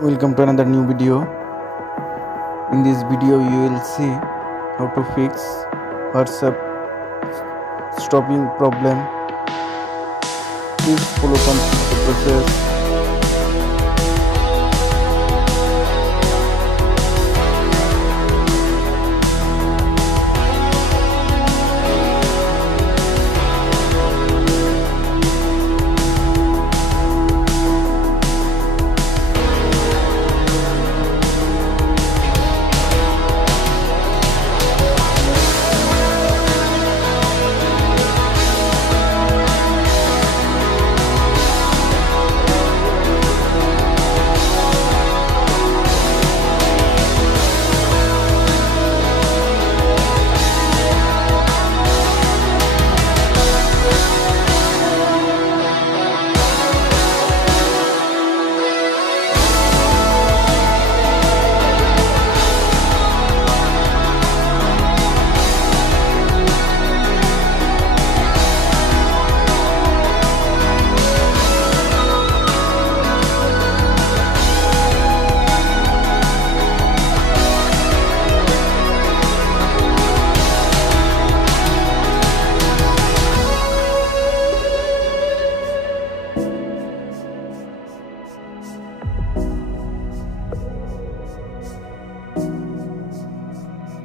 Welcome to another new video. In this video you will see how to fix WhatsApp stopping problem. Please follow complete the process.